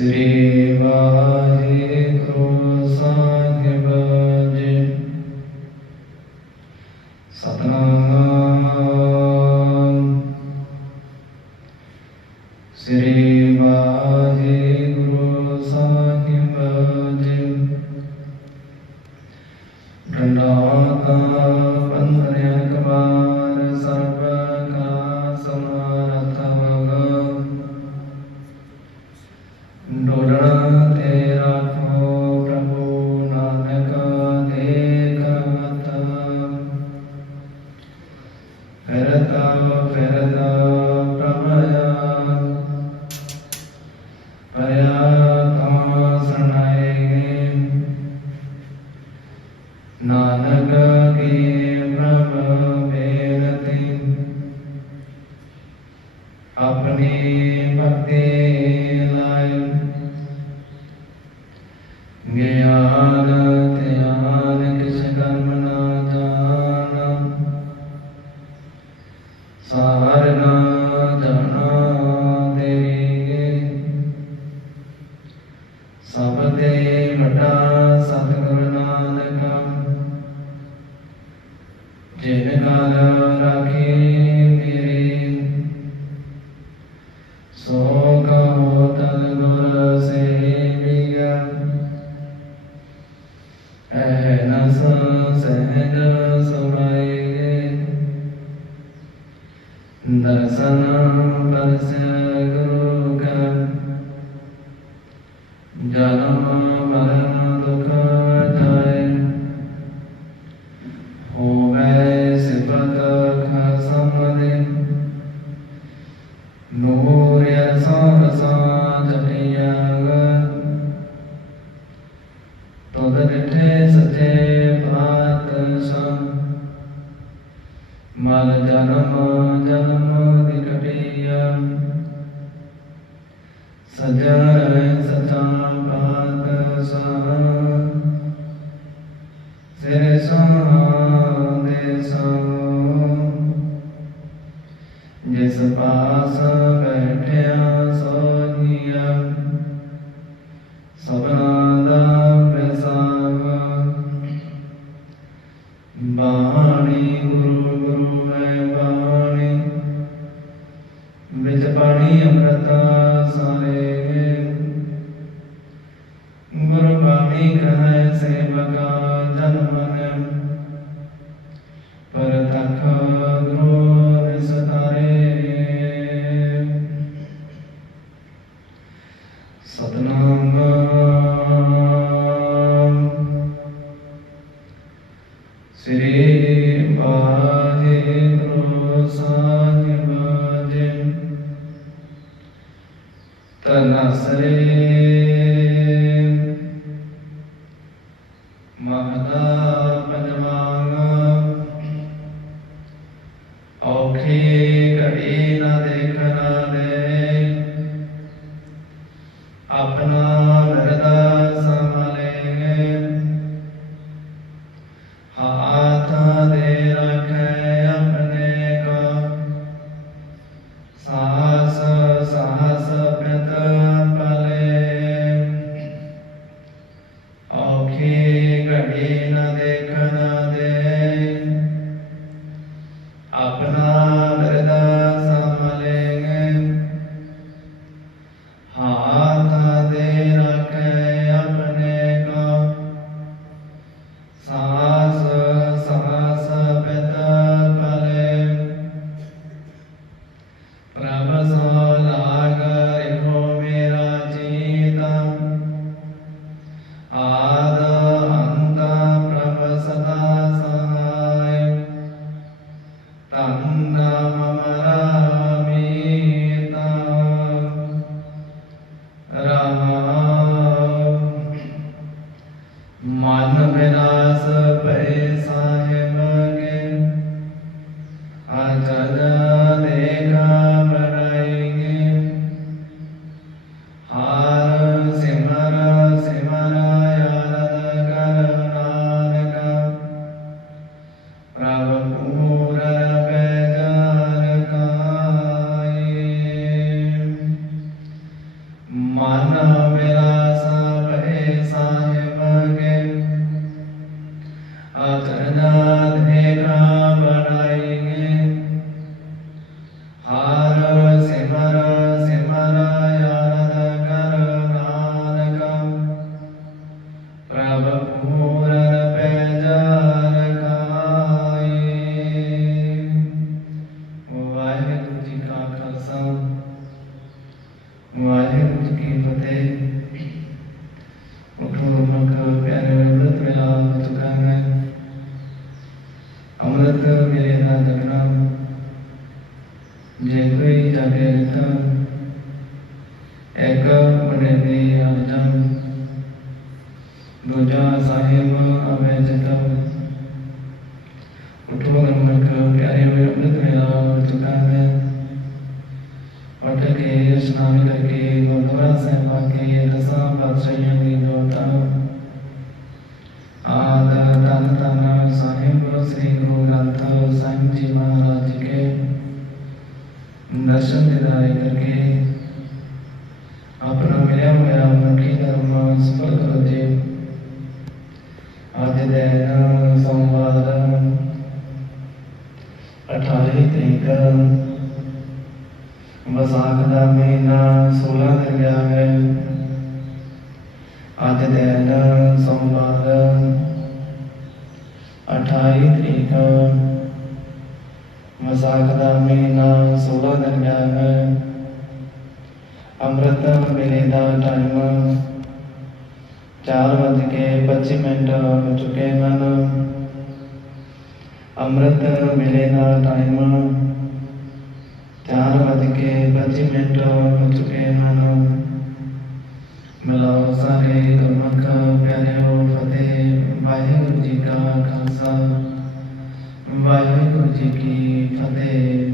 ری با جی گرو سانج شری باجی گرو سان Hare uh, ਜਿਨ ਕਰ ਰਾਖੇ ਮੇਰੇ ਸੋ ਕਹੋ ਗੁਰ ਸੇਵਿਆ ਐ ਨਸ ਸਹਿਜ ਦਰਸ਼ਨ ਪਰਸੇ مال جنم جنم سر گروا نک سیو کا جنم مختہ پنجوان اوکھے کبھی نہ دیکھنا دن کام سدا سا تم نام رن ملاس پیس میرے گا پڑ ہار سمر سمر یا واحر جی کا کسن واحد کی فتح مکہ مکہ پیارے امرت میں آپ ہو چکا ہے امرت میرے نا جگنا جے کوئی جاگے رہتا ایک بڑے دے آجان دو جا صاحب آمیں جتا ہوئے شامل رکھے گردورہ صاحبہ کے رساں بادشاہیوں کی جو عطا آدھا تن تانا صاحب سری گرو گرانتھ سائن جی مہاراج جی کے درشن ددائے کر کے اپنا ملیا ہوا منکی دھرما سفل کرو جی ਅੱਜ ਦਿਨ ਸੋਮਵਾਰ 18 ਤਰੀਕ ਵਸਾਖ ਦਾ ਮਹੀਨਾ 16 ਦਰਿਆ ਹੈ ਅੱਜ ਦਿਨ ਸੋਮਵਾਰ 28 ਤਰੀਕ ਵਸਾਖ ਦਾ ਮਹੀਨਾ 16 ਦਰਿਆ ਹੈ ਅੰਮ੍ਰਿਤ ਵੇਲੇ ਦਾ ਟਾਈਮ 25 ਮਿੰਟ ਹੋ ਚੁੱਕੇ ਹਨ ਅੰਮ੍ਰਿਤ ਵੇਲੇ ਦਾ ਟਾਈਮ تیار بج کے پچی منٹ مج کے من ملاؤ سارے پیارے فتح واحر جی کا خالص واح جی کی فتح